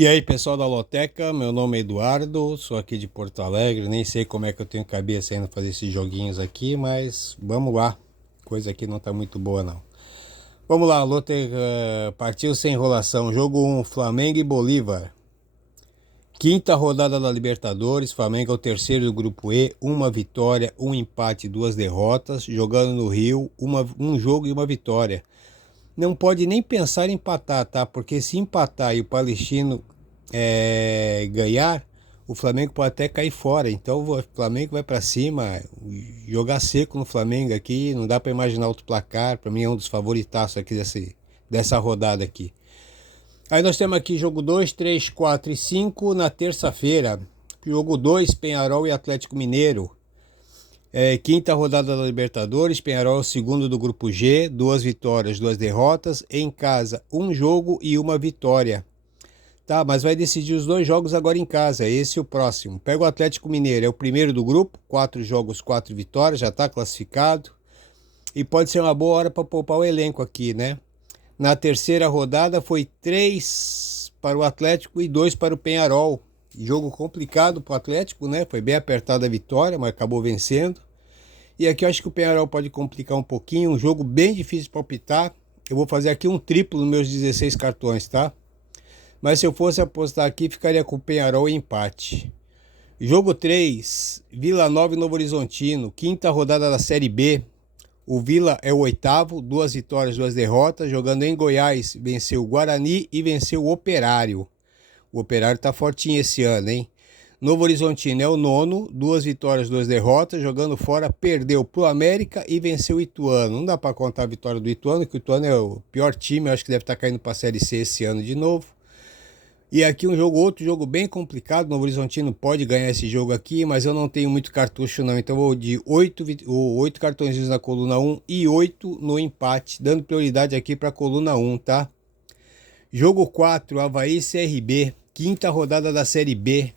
E aí, pessoal da Loteca, meu nome é Eduardo, sou aqui de Porto Alegre, nem sei como é que eu tenho cabeça ainda fazer esses joguinhos aqui, mas vamos lá, coisa aqui não tá muito boa não. Vamos lá, Loteca, partiu sem enrolação, jogo 1, Flamengo e Bolívar. Quinta rodada da Libertadores, Flamengo é o terceiro do grupo E, uma vitória, um empate, duas derrotas, jogando no Rio, um jogo e uma vitória. Não pode nem pensar em empatar, tá? Porque se empatar e o Palestino ganhar, o Flamengo pode até cair fora. Então o Flamengo vai para cima, jogar seco no Flamengo aqui, não dá para imaginar outro placar. Para mim é um dos favoritaços aqui dessa rodada aqui. Aí nós temos aqui jogo 2, 3, 4 e 5 na terça-feira. Jogo 2, Penharol e Atlético Mineiro. Quinta rodada da Libertadores, Penharol é o segundo do grupo G, duas vitórias, duas derrotas. Em casa, um jogo e uma vitória. Tá, mas vai decidir os dois jogos agora em casa, esse e o próximo. Pega o Atlético Mineiro, é o primeiro do grupo, 4 jogos, 4 vitórias, já está classificado. E pode ser uma boa hora para poupar o elenco aqui, né? Na terceira rodada foi 3 para o Atlético e 2 para o Penharol. Jogo complicado para o Atlético, né? Foi bem apertada a vitória, mas acabou vencendo. E aqui eu acho que o Penharol pode complicar um pouquinho, um jogo bem difícil de palpitar. Eu vou fazer aqui um triplo nos meus 16 cartões, tá? Mas se eu fosse apostar aqui, ficaria com o Penharol em empate. Jogo 3, Vila Nova e Novo Horizontino, quinta rodada da Série B. O Vila é o oitavo, duas vitórias, duas derrotas. Jogando em Goiás, venceu o Guarani e venceu o Operário. O Operário tá fortinho esse ano, hein? Novo Horizontino é o nono, duas vitórias, duas derrotas. Jogando fora, perdeu pro América e venceu o Ituano. Não dá para contar a vitória do Ituano, que o Ituano é o pior time. Eu acho que deve estar caindo para a Série C esse ano de novo. E aqui outro jogo bem complicado. O Novo Horizontino pode ganhar esse jogo aqui, mas eu não tenho muito cartucho não. Então eu vou de 8 cartões na coluna 1 e 8 no empate, dando prioridade aqui para a coluna 1, tá? Jogo 4, Avaí e CRB, quinta rodada da Série B.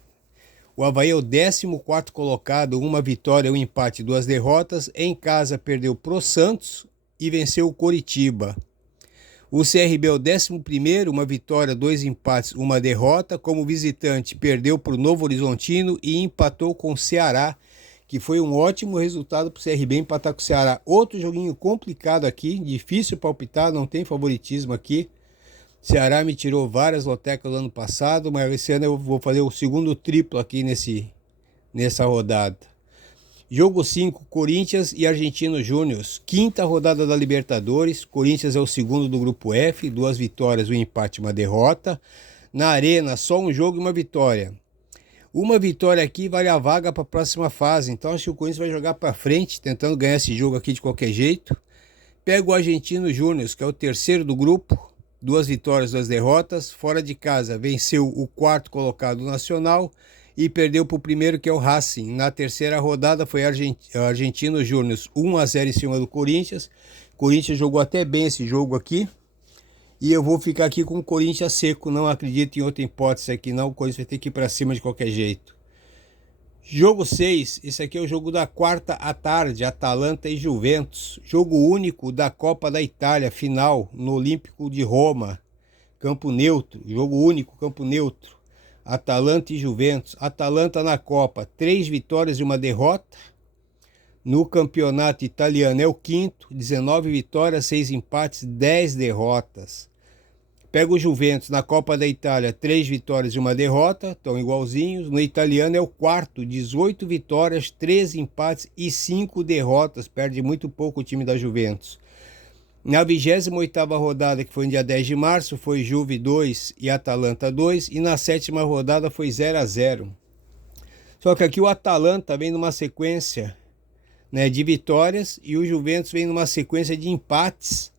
O Avaí é o 14º colocado, uma vitória, um empate, duas derrotas. Em casa perdeu pro Santos e venceu o Coritiba. O CRB é o 11º, uma vitória, dois empates, uma derrota. Como visitante, perdeu para o Novo Horizontino e empatou com o Ceará, que foi um ótimo resultado para o CRB empatar com o Ceará. Outro joguinho complicado aqui, difícil palpitar, não tem favoritismo aqui. Ceará me tirou várias lotecas do ano passado, mas esse ano eu vou fazer o segundo triplo aqui nessa rodada. Jogo 5, Corinthians e Argentino Júnior, quinta rodada da Libertadores. Corinthians é o segundo do grupo F, duas vitórias, um empate, uma derrota. Na Arena, só um jogo e uma vitória. Uma vitória aqui vale a vaga para a próxima fase, então acho que o Corinthians vai jogar para frente, tentando ganhar esse jogo aqui de qualquer jeito. Pega o Argentino Júnior, que é o terceiro do grupo, duas vitórias, duas derrotas. Fora de casa, venceu o quarto colocado Nacional e perdeu para o primeiro, que é o Racing. Na terceira rodada foi Argentino Júnior 1-0 em cima do Corinthians. O Corinthians jogou até bem esse jogo aqui. E eu vou ficar aqui com o Corinthians seco. Não acredito em outra hipótese aqui não. O Corinthians vai ter que ir para cima de qualquer jeito. Jogo 6, esse aqui é o jogo da quarta à tarde, Atalanta e Juventus. Jogo único da Copa da Itália, final no Olímpico de Roma. Campo neutro, jogo único, campo neutro. Atalanta e Juventus. Atalanta na Copa, 3 vitórias e uma derrota. No campeonato italiano é o quinto, 19 vitórias, 6 empates, 10 derrotas. Pega o Juventus na Copa da Itália, 3 vitórias e uma derrota, estão igualzinhos. No italiano é o quarto, 18 vitórias, 13 empates e 5 derrotas. Perde muito pouco o time da Juventus. Na 28ª rodada, que foi no dia 10 de março, foi Juve 2 e Atalanta 2. E na 7ª rodada foi 0-0. Só que aqui o Atalanta vem numa sequência, né, de vitórias e o Juventus vem numa sequência de empates.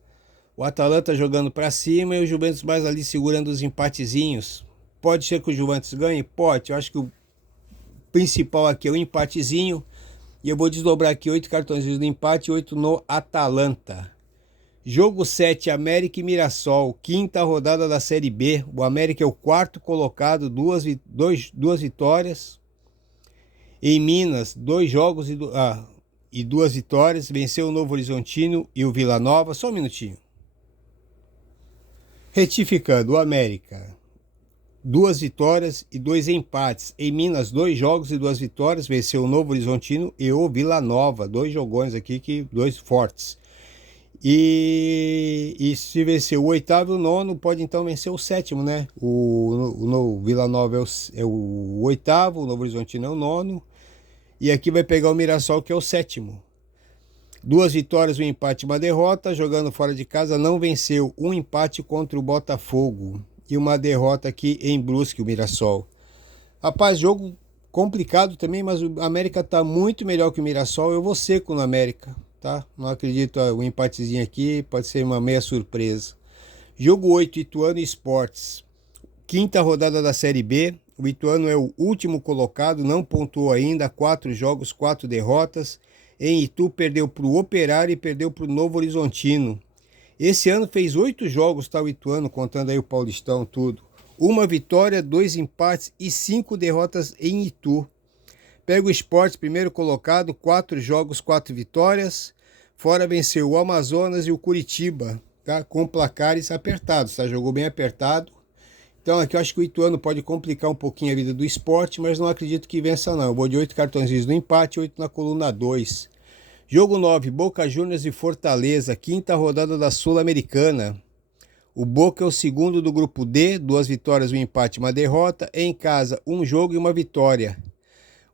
O Atalanta jogando para cima e o Juventus mais ali segurando os empatezinhos. Pode ser que o Juventus ganhe? Pode. Eu acho que o principal aqui é o empatezinho. E eu vou desdobrar aqui 8 cartões no empate e 8 no Atalanta. Jogo 7, América e Mirassol. Quinta rodada da Série B. O América é o quarto colocado, duas vitórias. Em Minas, 2 jogos e 2 vitórias. Venceu o Novo Horizontino e o Vila Nova. Só um minutinho. Retificando, o América 2 vitórias e 2 empates. Em Minas, 2 jogos e 2 vitórias, venceu o Novo Horizontino e o Vila Nova, 2 jogões aqui, 2 fortes. E se vencer o 8º e o 9º, pode então vencer o 7º, né? O Vila Nova é o 8º, o Novo Horizontino é o 9º, e aqui vai pegar o Mirassol, que é o 7º. 2 vitórias, um empate e uma derrota. Jogando fora de casa, não venceu. Um empate contra o Botafogo e uma derrota aqui em Brusque, o Mirassol. Rapaz, jogo complicado também, mas o América tá muito melhor que o Mirassol. Eu vou seco no América, tá? Não acredito, o empatezinho aqui pode ser uma meia surpresa. Jogo 8, Ituano e Sports. 5ª rodada da Série B. O Ituano é o último colocado, não pontuou ainda. 4 jogos, 4 derrotas. Em Itu, perdeu para o Operário e perdeu para o Novo Horizontino. Esse ano fez 8 jogos, tá, o Ituano, contando aí o Paulistão, tudo. 1 vitória, 2 empates e 5 derrotas em Itu. Pega o Sport, primeiro colocado, 4 jogos, 4 vitórias. Fora venceu o Amazonas e o Curitiba, tá? Com placares apertados, tá? Jogou bem apertado. Então aqui eu acho que o Ituano pode complicar um pouquinho a vida do Sport, mas não acredito que vença não. Eu vou de 8 cartõezinhos no empate, 8 na coluna 2. Jogo 9, Boca Juniors e Fortaleza, 5ª rodada da Sul-Americana. O Boca é o segundo do grupo D, 2 vitórias, um empate e uma derrota. Em casa, 1 jogo e 1 vitória.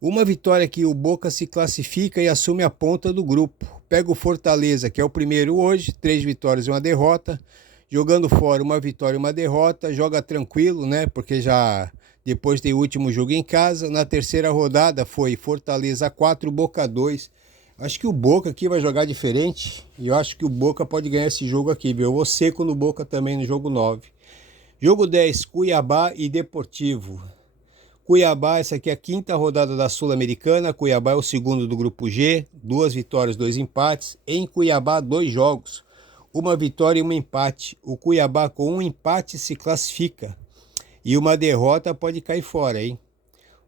Uma vitória que o Boca se classifica e assume a ponta do grupo. Pega o Fortaleza, que é o primeiro hoje, 3 vitórias e 1 derrota. Jogando fora, 1 vitória e 1 derrota. Joga tranquilo, né? Porque já depois tem o último jogo em casa. Na terceira rodada foi Fortaleza 4, Boca 2. Acho que o Boca aqui vai jogar diferente. E eu acho que o Boca pode ganhar esse jogo aqui, viu? Eu vou seco no Boca também no jogo 9. Jogo 10, Cuiabá e Deportivo. Cuiabá, essa aqui é a 5ª rodada da Sul-Americana. Cuiabá é o segundo do grupo G. 2 vitórias, 2 empates. Em Cuiabá, 2 jogos. 1 vitória e 1 empate. O Cuiabá com 1 empate se classifica. E 1 derrota pode cair fora, hein?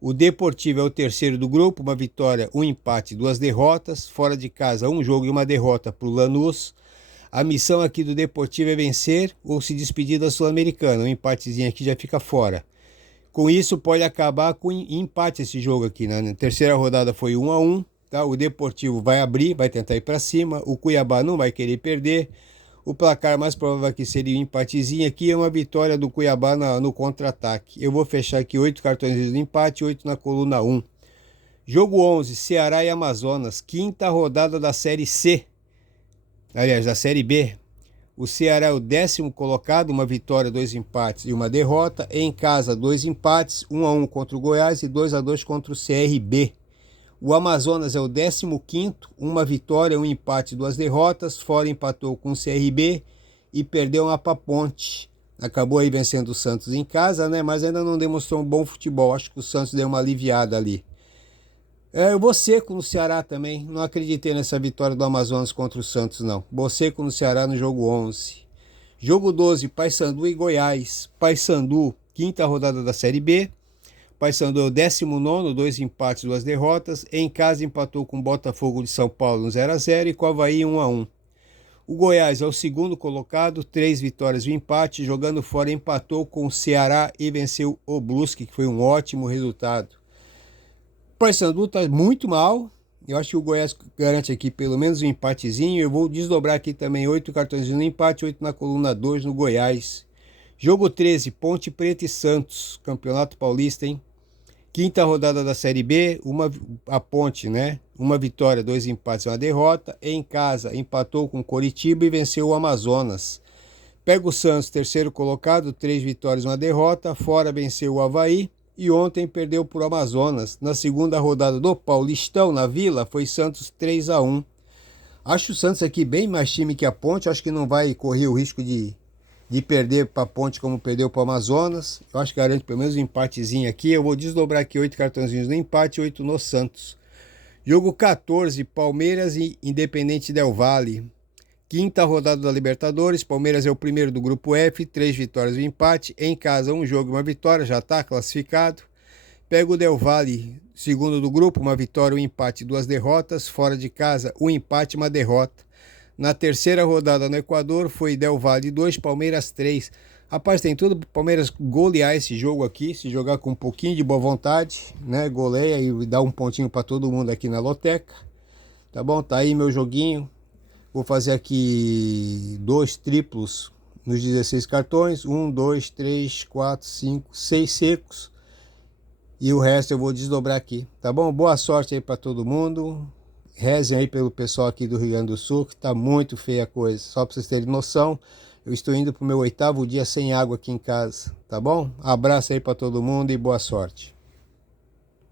O Deportivo é o terceiro do grupo. 1 vitória, 1 empate, 2 derrotas. Fora de casa, 1 jogo e 1 derrota para o Lanús. A missão aqui do Deportivo é vencer ou se despedir da Sul-Americana. Um empatezinho aqui já fica fora. Com isso, pode acabar com empate esse jogo aqui, né? Na terceira rodada foi 1-1. Tá? O Deportivo vai abrir, vai tentar ir para cima. O Cuiabá não vai querer perder. O placar mais provável aqui seria um empatezinho aqui, é uma vitória do Cuiabá no contra-ataque. Eu vou fechar aqui 8 cartões de empate, 8 na coluna 1. Jogo 11, Ceará e Amazonas, 5ª rodada da Série C. Aliás, da Série B. O Ceará é o 10º colocado, 1 vitória, 2 empates e 1 derrota. Em casa, 2 empates, 1-1 contra o Goiás e 2-2 contra o CRB. O Amazonas é o 15º, 1 vitória, 1 empate, 2 derrotas. Fora empatou com o CRB e perdeu uma pra Ponte. Acabou aí vencendo o Santos em casa, né? Mas ainda não demonstrou um bom futebol. Acho que o Santos deu uma aliviada ali. Eu vou seco no Ceará também. Não acreditei nessa vitória do Amazonas contra o Santos, não. Vou seco no Ceará no jogo 11. Jogo 12, Paysandu e Goiás. Paysandu, 5ª rodada da Série B. Paysandu é o 19º, 2 empates, 2 derrotas. Em casa empatou com o Botafogo de São Paulo no 0-0 e com o Avaí 1-1. O Goiás é o segundo colocado, 3 vitórias e 1 empate. Jogando fora empatou com o Ceará e venceu o Brusque, que foi um ótimo resultado. O Paysandu está muito mal. Eu acho que o Goiás garante aqui pelo menos um empatezinho. Eu vou desdobrar aqui também 8 cartões no empate, 8 na coluna 2 no Goiás. Jogo 13, Ponte Preta e Santos, Campeonato Paulista, hein? 5ª rodada da Série B, a Ponte, né? 1 vitória, 2 empates e 1 derrota. Em casa, empatou com o Coritiba e venceu o Amazonas. Pega o Santos, terceiro colocado, 3 vitórias e 1 derrota. Fora venceu o Avaí e ontem perdeu para o Amazonas. Na segunda rodada do Paulistão, na Vila, foi Santos 3-1. Acho o Santos aqui bem mais time que a Ponte. Acho que não vai correr o risco de perder para a Ponte como perdeu para o Amazonas. Eu acho que garante pelo menos um empatezinho aqui. Eu vou desdobrar aqui 8 cartãozinhos no empate, 8 no Santos. Jogo 14, Palmeiras e Independente Del Valle. 5ª rodada da Libertadores. Palmeiras é o primeiro do grupo F, 3 vitórias e 1 empate. Em casa, 1 jogo e 1 vitória, já está classificado. Pega o Del Valle, segundo do grupo, 1 vitória, 1 empate e 2 derrotas. Fora de casa, 1 empate e 1 derrota. Na terceira rodada no Equador foi Del Valle 2, Palmeiras 3. Rapaz, tem tudo pro Palmeiras golear esse jogo aqui, se jogar com um pouquinho de boa vontade, né? Goleia e dá um pontinho para todo mundo aqui na loteca. Tá bom? Tá aí meu joguinho. Vou fazer aqui 2 triplos nos 16 cartões. 1, 2, 3, 4, 5, 6 secos. E o resto eu vou desdobrar aqui, tá bom? Boa sorte aí para todo mundo. Rezem aí pelo pessoal aqui do Rio Grande do Sul, que tá muito feia a coisa. Só para vocês terem noção, eu estou indo pro meu 8º dia sem água aqui em casa, tá bom? Abraço aí para todo mundo e boa sorte.